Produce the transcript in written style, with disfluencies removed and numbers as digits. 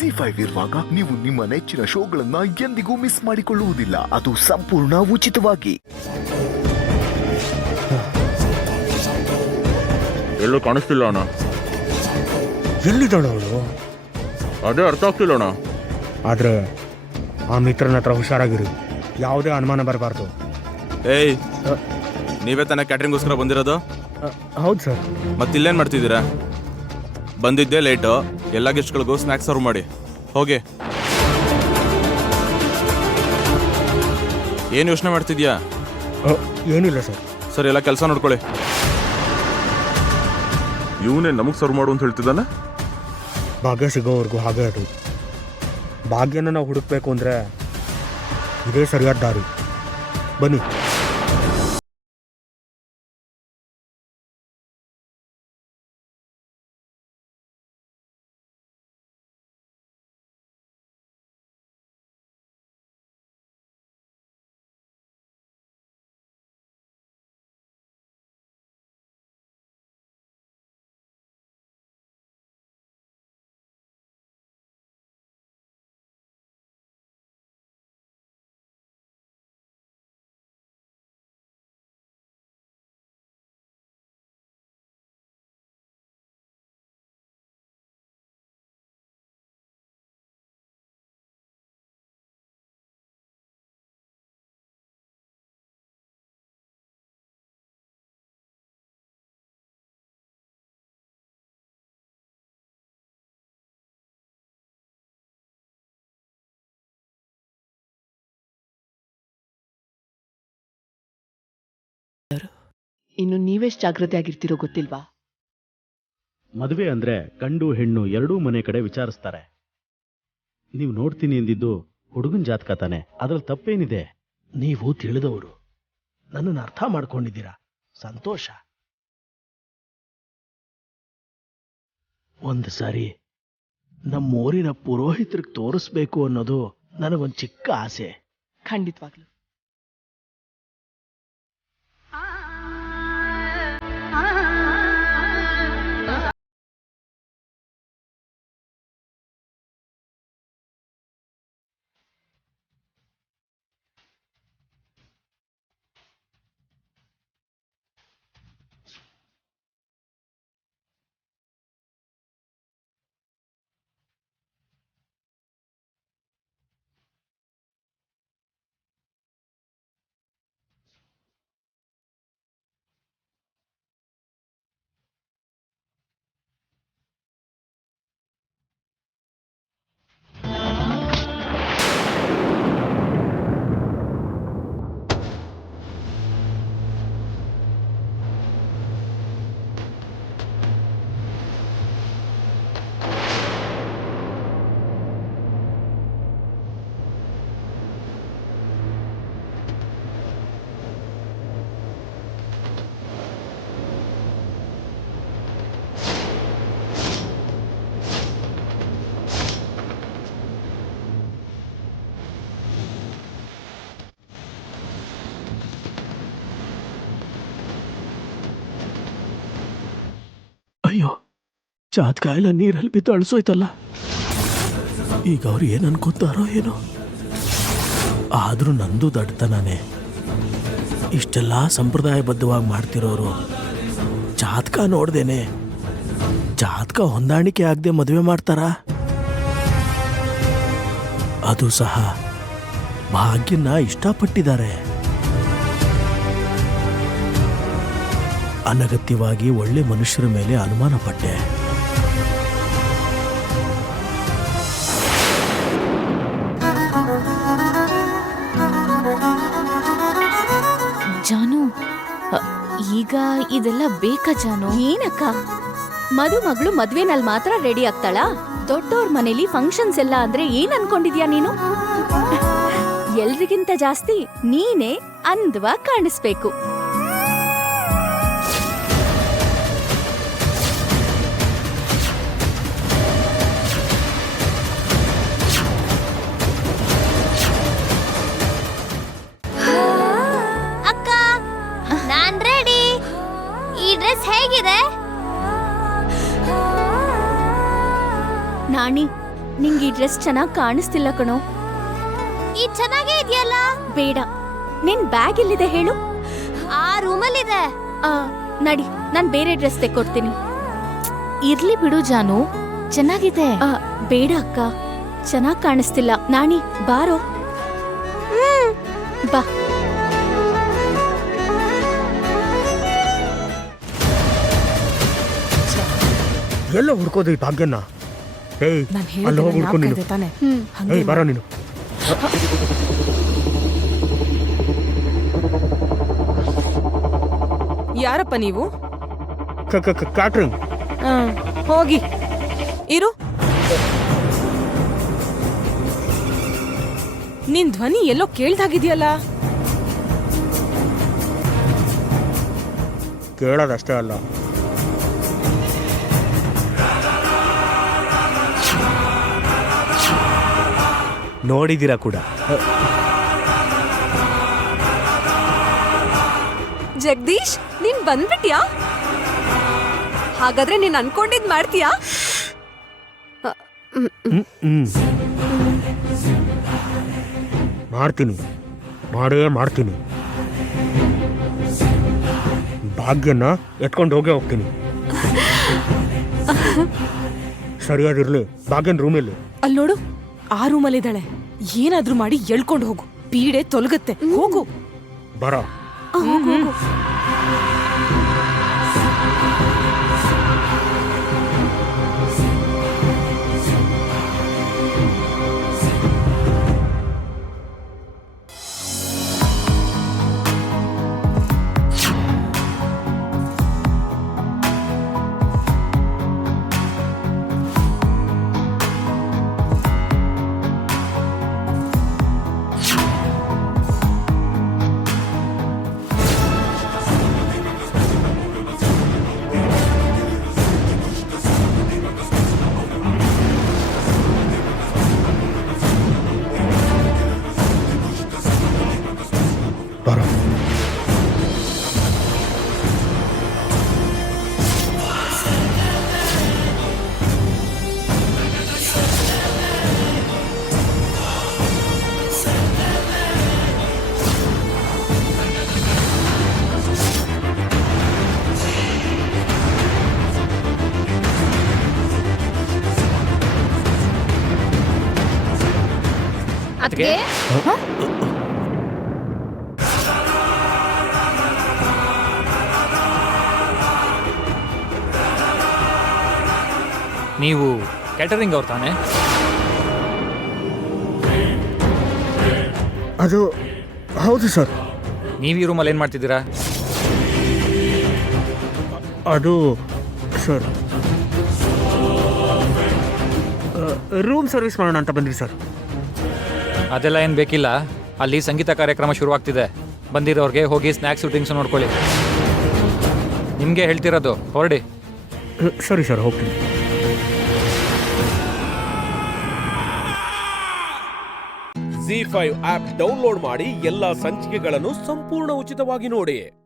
ZEE5 ಇರುವಾಗ ನೀವು ನಿಮ್ಮ ನೆಚ್ಚಿನ ಶೋಗಳನ್ನ ಎಂದಿಗೂ ಮಿಸ್ ಮಾಡಿಕೊಳ್ಳುವುದಿಲ್ಲ. ಅದು ಸಂಪೂರ್ಣ ಉಚಿತವಾಗಿ. ಎಲ್ಲೂ ಕಾಣಿಸ್ತಿಲ್ಲ ಅಣ್ಣ. ಎಲ್ಲಿದ್ದಾಳ ಅವಳು? ಅದೇ ಅರ್ಥ ಆಗ್ತಿಲ್ಲ ಅಣ್ಣ. ಆದ್ರೆ ಆ ಮಿತ್ರನ ಹತ್ರ ಹುಷಾರಾಗಿರಿ, ಯಾವುದೇ ಅನುಮಾನ ಬರಬಾರ್ದು. ಏಯ್, ನೀವೇ ತಾನೇ ಕ್ಯಾಟ್ರಿಂಗ್ಗೋಸ್ಕರ ಬಂದಿರೋದು? ಹೌದು ಸರ್. ಮತ್ತಿಲ್ಲೇನು ಮಾಡ್ತಿದ್ದೀರಾ? ಬಂದಿದ್ದೇ ಲೇಟು. ಎಲ್ಲ ಗೆಸ್ಟ್ಗಳಿಗೂ ಸ್ನ್ಯಾಕ್ಸ್ ಸರ್ವ್ ಮಾಡಿ ಹೋಗಿ. ಏನು ಯೋಚನೆ ಮಾಡ್ತಿದ್ಯಾ? ಏನಿಲ್ಲ ಸರ್. ಸರ್, ಎಲ್ಲ ಕೆಲಸ ನೋಡ್ಕೊಳ್ಳಿ. ಇವನೇ ನಮಗೆ ಸರ್ವ್ ಮಾಡು ಅಂತ ಹೇಳ್ತಿದ್ದಾನೆ. ಭಾಗ್ಯ ಸಿಗೋವರೆಗೂ ಹಾಗೆ ಅದು. ಭಾಗ್ಯನ ನಾವು ಹುಡುಕ್ಬೇಕು ಅಂದರೆ ಇದೇ ಸರಿಯಾದ ದಾರಿ. ಬನ್ನಿ. ಇನ್ನು ನೀವೆಷ್ಟು ಜಾಗೃತಿ ಆಗಿರ್ತಿರೋ ಗೊತ್ತಿಲ್ವಾ? ಮದುವೆ ಅಂದ್ರೆ ಗಂಡು ಹೆಣ್ಣು ಎರಡೂ ಮನೆ ಕಡೆ ವಿಚಾರಿಸ್ತಾರೆ. ನೀವು ನೋಡ್ತೀನಿ ಎಂದಿದ್ದು ಹುಡುಗನ್ ಜಾತಕ ತಾನೆ, ಅದ್ರಲ್ಲಿ ತಪ್ಪೇನಿದೆ? ನೀವು ತಿಳಿದವರು, ನನ್ನನ್ನು ಅರ್ಥ ಮಾಡ್ಕೊಂಡಿದ್ದೀರಾ, ಸಂತೋಷ. ಒಂದು ಸಾರಿ ನಮ್ಮೂರಿನ ಪುರೋಹಿತರಿಗೆ ತೋರಿಸ್ಬೇಕು ಅನ್ನೋದು ನನಗೊಂದು ಚಿಕ್ಕ ಆಸೆ. ಖಂಡಿತವಾಗ್ಲು. ಅಯ್ಯೋ, ಜಾತಕ ಎಲ್ಲ ನೀರಲ್ಲಿ ಬಿದ್ದು ಅಳಿಸೋಯ್ತಲ್ಲ. ಈಗ ಅವ್ರು ಏನು ಅನ್ಕೋತಾರೋ ಏನೋ. ಆದ್ರೂ ನಂದು ದಡ್ತನಾನೆ. ಇಷ್ಟೆಲ್ಲ ಸಂಪ್ರದಾಯಬದ್ಧವಾಗಿ ಮಾಡ್ತಿರೋರು ಜಾತಕ ನೋಡ್ದೇನೆ ಜಾತಕ ಹೊಂದಾಣಿಕೆ ಆಗದೆ ಮದುವೆ ಮಾಡ್ತಾರ? ಅದು ಸಹ ಭಾಗ್ಯನ ಇಷ್ಟಪಟ್ಟಿದ್ದಾರೆ. ಅನಗತ್ಯವಾಗಿ ಒಳ್ಳೆ ಮನುಷ್ಯರ ಮೇಲೆ ಅನುಮಾನ ಪಟ್ಟೆ. ಜಾನು, ಈಗ ಇದೆಲ್ಲ ಬೇಕಾ ಜಾನು? ಏನಕ್ಕ, ಮದುಮಗಳು ಮದ್ವೆನಲ್ಲಿ ಮಾತ್ರ ರೆಡಿ ಆಗ್ತಾಳ? ದೊಡ್ಡೋರ್ ಮನೇಲಿ ಫಂಕ್ಷನ್ಸ್ ಎಲ್ಲ ಅಂದ್ರೆ ಏನ್ ಅನ್ಕೊಂಡಿದ್ಯಾ ನೀನು? ಎಲ್ರಿಗಿಂತ ಜಾಸ್ತಿ ನೀನೇ ಅಂದವಾಗಿ ಕಾಣಿಸ್ಬೇಕು. ನಿಂಗೆ ಈ ಡ್ರೆಸ್ ಚೆನ್ನಾಗಿ ಕಾಣಿಸ್ತಿಲ್ಲ ಕಣೋ. ಈ ಚೆನ್ನಾಗೇ ಇದೆಯಲ್ಲ. ಬೇಡ, ನಿನ್ ಬ್ಯಾಗ್ ಎಲ್ಲಿದೆ ಹೇಳು? ಆ ರೂಮಲ್ಲಿದೆ. ನಡಿ, ನಾನ್ ಬೇರೆ ಡ್ರೆಸ್ ತೆಕ್ಕೊಡ್ತೀನಿ. ಇರ್ಲಿ ಬಿಡು ಜಾನು, ಚೆನ್ನಾಗಿದೆ. ಬೇಡ ಅಕ್ಕ, ಚೆನ್ನಾಗ್ ಕಾಣಿಸ್ತಿಲ್ಲ. ನಾಣಿ ಬಾರೋ. ಬಾ. ಎಲ್ಲ ಹುಡ್ಕೋದು ಈ ಭಾಗ್ಯನ? ಏಯ್, ಅಲ್ಲಿ ಹೋಗಿ ಹುಡ್ಕೊ ನೀನು. ಏಯ್, ಬರೋ ನೀನು. ಯಾರಪ್ಪ ನೀವು? ಕ್ಯಾಟ್ರಿಂಗ್. ಹೋಗಿ ಇರು. ನಿನ್ ಧ್ವನಿ ಎಲ್ಲೋ ಕೇಳ್ದಾಗಿದ್ಯಲ್ಲ. ಕೇಳೋದಷ್ಟೇ ಅಲ್ಲ, ನೋಡಿದ್ದೀರಾ ಕೂಡ. ಜಗದೀಶ್, ನೀನ್ ಬಂದ್ಬಿಟ್ಯಾ? ಹಾಗಾದ್ರೆ ನೀನ್ ಅನ್ಕೊಂಡಿದ್ ಮಾಡ್ತೀಯಾ? ಮಾಡ್ತೀನಿ, ಮಾಡೇ ಮಾಡ್ತೀನಿ. ಭಾಗ್ಯನ ಎತ್ಕೊಂಡು ಹೋಗೇ ಹೋಗ್ತೀನಿ. ಸರಿಯಾದಿರ್ಲಿ, ಭಾಗ್ಯನ್ ರೂಮಲ್ಲಿ. ಅಲ್ಲಿ ನೋಡು, ಆ ರೂಮಲ್ಲಿದ್ದಾಳೆ. ಏನಾದ್ರೂ ಮಾಡಿ ಎಳ್ಕೊಂಡು ಹೋಗು, ಪೀಡೆ ತೊಲಗತ್ತೆ. ಹೋಗು. ಬರ. ಅದ್ಕೆ ನೀವು ಕ್ಯಾಟರಿಂಗ್ ಅವ್ರು ತಾನೆ? ಅದು ಹೌದು ಸರ್. ನೀವು ಈ ರೂಮಲ್ಲಿ ಏನು ಮಾಡ್ತಿದ್ದೀರಾ? ಅದು ಸರ್, ರೂಮ್ ಸರ್ವಿಸ್ ಮಾಡೋಣ ಅಂತ ಬಂದ್ವಿ ಸರ್. ಅದೆಲ್ಲ ಏನು ಬೇಕಿಲ್ಲ. ಅಲ್ಲಿ ಸಂಗೀತ ಕಾರ್ಯಕ್ರಮ ಶುರುವಾಗ್ತಿದೆ. ಬಂದಿರೋರಿಗೆ ಹೋಗಿ ಸ್ನ್ಯಾಕ್ಸ್ ಶೂಟಿಂಗ್ಸ್ ನೋಡ್ಕೊಳ್ಳಿ. ನಿಮಗೆ ಹೇಳ್ತಿರೋದು, ಹೊರಡಿ. ಸರಿ ಸರ್, ಹೋಗ್ತೀನಿ. ZEE5 ಆಪ್ ಡೌನ್ಲೋಡ್ ಮಾಡಿ ಎಲ್ಲಾ ಸಂಚಿಕೆಗಳನ್ನು ಸಂಪೂರ್ಣ ಉಚಿತವಾಗಿ ನೋಡಿ.